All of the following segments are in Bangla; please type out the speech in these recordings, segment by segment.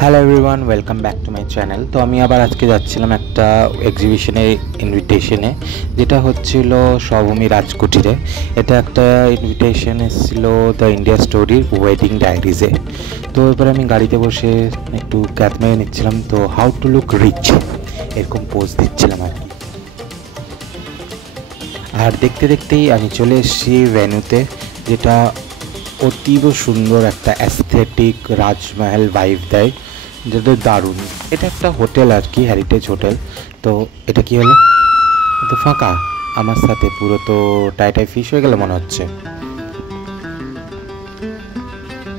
Hello everyone, welcome back to my channel. তো আমি আবার আজকে যাচ্ছিলাম একটা এক্সিবিশনের ইনভিটেশনে, যেটা হচ্ছিল স্বভূমি রাজকুটিরে। এটা একটা ইনভিটেশন এসেছিল দ্য ইন্ডিয়া স্টোরির ওয়েডিং ডায়েরিজে। তো এবার আমি গাড়িতে বসে একটু ক্যাথ মেরে নিচ্ছিলাম, তো হাউ টু লুক রিচ এরকম পোজ দিচ্ছিলাম আর কি। আর দেখতে দেখতেই আমি চলে এসেছি ভেন্যুতে, যেটা অতীব সুন্দর একটা অ্যাস্থেটিক রাজমহল ভাইব দেয়, যেটা দারুণ। এটা একটা হোটেল আর কি, হেরিটেজ হোটেল। তো এটা কি হলো, তো ফাঁকা আমার সাথে পুরো তো টাইটাই ফিশ হয়ে গেল মনে হচ্ছে।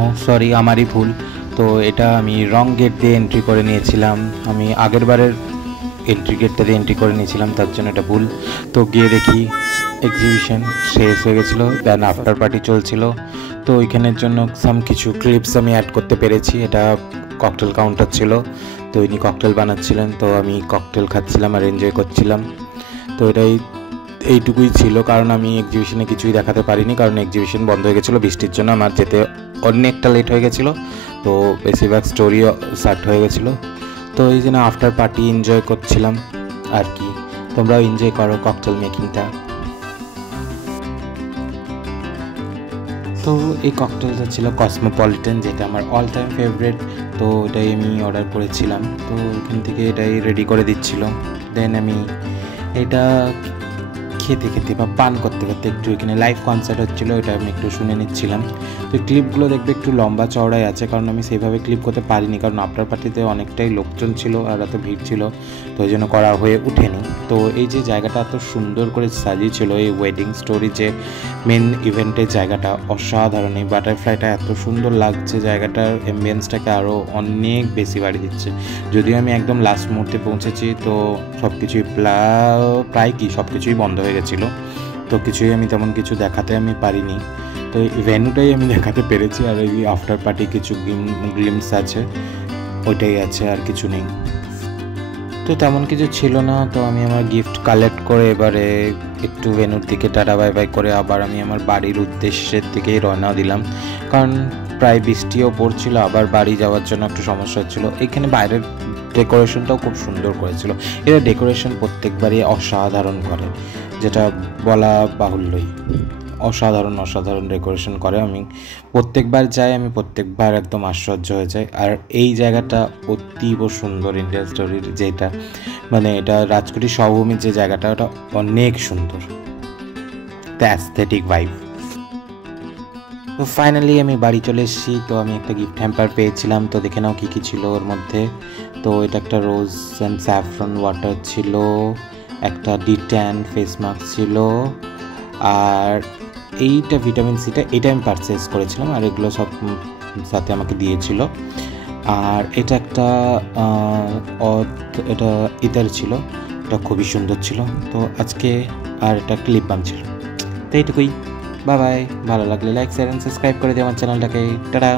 ও সরি, আমারই ভুল। তো এটা আমি রং গেট দিয়ে এন্ট্রি করে নিয়েছিলাম। আমি আগের বারের এন্ট্রি গেটটা দিয়ে এন্ট্রি করে নিয়েছিলাম, তার জন্য এটা ভুল। তো গিয়ে দেখি এক্সিবিশন শেষ হয়ে গেছিলো, দেন আফটার পার্টি চলছিল। তো ওইখানের জন্য কিছু ক্লিপস আমি অ্যাড করতে পেরেছি। এটা ককটেল কাউন্টার ছিল, তো ইনি ককটেল বানাচ্ছিলেন, তো আমি ককটেল খাচ্ছিলাম আর এনজয় করছিলাম। তো এইটুকুই ছিল, কারণ আমি এক্সিবিশনে কিছুই দেখাতে পারিনি, কারণ এক্সিবিশন বন্ধ হয়ে গেছিলো বৃষ্টির জন্য। আমার যেতে অনেকটা লেট হয়ে গেছিলো, তো বেশিরভাগ স্টোরিও স্টার্ট হয়ে গেছিলো। তো এই জন্য আফটার পার্টি এনজয় করছিলাম আর কি। তোমরাও এনজয় করো ককটেল মেকিংটা। তো এই ককটেলটা ছিল কসমোপলিটন, যেটা আমার অল টাইম ফেভারিট। তো এটাই আমি অর্ডার করেছিলাম, তো ওখান থেকে এটাই রেডি করে দিচ্ছিল। দেন আমি এটা খেতে খেতে বা পান করতে করতে একটু এখানে লাইভ কনসার্ট হচ্ছিলো, এটা আমি একটু শুনে নিচ্ছিলাম। তো ক্লিপগুলো দেখবে একটু লম্বা চওড়াই আছে, কারণ আমি সেইভাবে ক্লিপ করতে পারিনি, কারণ আফটার পার্টিতে অনেকটাই লোকজন ছিল আর এত ভিড় ছিল, তো ওই জন্য করা হয়ে ওঠেনি। তো এই যে জায়গাটা এত সুন্দর করে সাজিয়েছিল, এই ওয়েডিং স্টোরি যে মেন ইভেন্টের জায়গাটা অসাধারণ। এই বাটারফ্লাইটা এত সুন্দর লাগছে, জায়গাটার অ্যাম্বিয়েন্সটাকে আরও অনেক বেশি বাড়িয়ে দিচ্ছে। যদিও আমি একদম লাস্ট মুহূর্তে পৌঁছেছি, তো সব কিছুই প্রায় সব কিছুই বন্ধ হয়ে গেছিলো, তো কিছুই আমি তেমন কিছু দেখাতে আমি পারিনি। তো এই ভেন্যুটাই আমি দেখাতে পেরেছি, আর এই আফটার পার্টি কিছু গ্লিমস আছে, ওইটাই আছে, আর কিছু নেই। তো তেমন কিছু ছিল না। তো আমি আমার গিফট কালেক্ট করে এবারে একটু ভেন্যুর দিকে টাটা বাই বাই করে আবার আমি আমার বাড়ির উদ্দেশ্যের দিকেই রওনা দিলাম, কারণ প্রায় বৃষ্টিও পড়ছিল, আবার বাড়ি যাওয়ার জন্য একটু সমস্যা হচ্ছিল। এখানে বাইরের ডেকোরেশনটাও খুব সুন্দর করেছিল। এরা ডেকোরেশন প্রত্যেকবারই অসাধারণ করে, যেটা বলা বাহুল্যই। অসাধারণ অসাধারণ ডেকোরেশন করে। আমি প্রত্যেকবার যাই, আমি প্রত্যেকবার একদম আশ্চর্য হয়ে যাই। আর এই জায়গাটা অতীব সুন্দর, ইন্ডিয়া স্টোরির যেটা মানে এটা রাজকুটি স্বভূমির যে জায়গাটা, ওটা অনেক সুন্দর, দ্য অ্যাস্থেটিক ভাইব। তো ফাইনালি আমি বাড়ি চলে এসেছি। তো আমি একটা গিফট হ্যাম্পার পেয়েছিলাম, তো দেখে নাও কী কী ছিল ওর মধ্যে। তো এটা একটা রোজ অ্যান্ড স্যাফরন ওয়াটার ছিল, একটা ডিট্যান ফেস মাস্ক ছিল, আর এইটা ভিটামিন সিটা, এটা আমি পারচেস করেছিলাম, আর এগুলো সব সাথে আমাকে দিয়েছিল। আর এটা একটা এটা ইতার ছিল, এটা খুবই সুন্দর ছিল। তো আজকে আর এটা একটা লিপ বাম ছিল। তো এইটুকুই, বাই বাই। ভালো লাগলে লাইক শেয়ার অ্যান্ড সাবস্ক্রাইব করে দিও আমার চ্যানেলটাকে। টাটা।